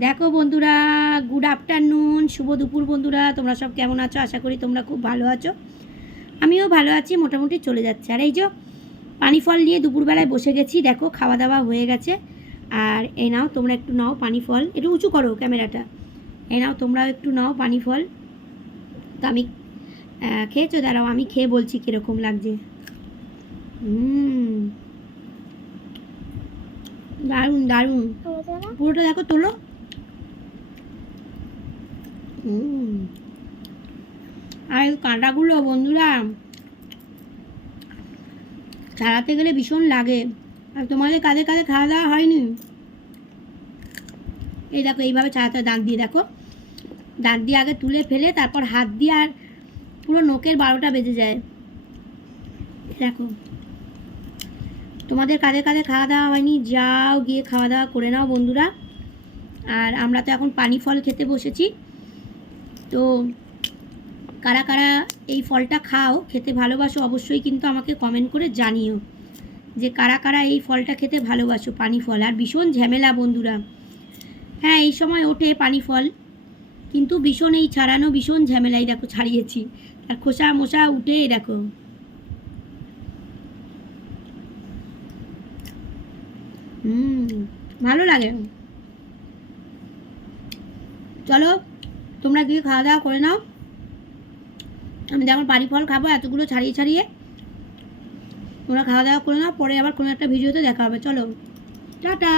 দেখো বন্ধুরা, good afternoon, শুভ দুপুর বন্ধুরা। তোমরা সব কেমন আছো? আশা করি তোমরা খুব ভালো আছো। আমিও ভালো আছি, মোটামুটি চলে যাচ্ছে। আর এই যে পানি ফল নিয়ে দুপুরবেলায় বসে গেছি। দেখো খাওয়া দাওয়া হয়ে গেছে। আর এই নাও, তোমরা একটু নাও পানি ফল। একটু উঁচু করো ক্যামেরাটা। এই নাও, তোমরাও একটু নাও পানি ফল। তো আমি খেয়েছো? দাঁড়াও, আমি খেয়ে বলছি কীরকম লাগছে। দারুণ দারুণ, পুরোটা দেখো, তোলো। আর কাঁটাগুলো বন্ধুরা ছাড়াতে গেলে ভীষণ লাগে। আর তোমাদের কাঁধে কাঁধে খাওয়া দাওয়া হয়নি? এই দেখো, এইভাবে ছাড়াতে হয়, দাঁত দিয়ে। দেখো, দাঁত দিয়ে আগে তুলে ফেলে তারপর হাত দিয়ে, আর পুরো নোকের 12টা বেজে যায়। দেখো, তোমাদের কাঁধে কাঁধে খাওয়া দাওয়া হয়নি? যাও গিয়ে খাওয়া দাওয়া করে নাও বন্ধুরা। আর আমরা তো এখন পানি ফল খেতে বসেছি। তো কারা কারা এই ফলটা খাও, খেতে ভালোবাসো, অবশ্যই কিন্তু আমাকে কমেন্ট করে জানিও যে কারা কারা এই ফলটা খেতে ভালোবাসো, পানি ফল। আর ভীষণ ঝামেলা বন্ধুরা। হ্যাঁ, এই সময় ওঠে পানি ফল, কিন্তু ভীষণ এই ছাড়ানো ভীষণ ঝামেলাই। দেখো ছাড়িয়েছি, আর খোসা মোসা উঠে দেখো। ভালো লাগে। চলো তোমরা গিয়ে খাওয়া দাওয়া করে নাও। আমি যেমন পানি ফল খাবো এতগুলো ছাড়িয়ে ছাড়িয়ে। তোমরা খাওয়া দাওয়া করে নাও, পরে আবার কোনো একটা ভিডিওতে দেখা হবে। চলো, টাটা।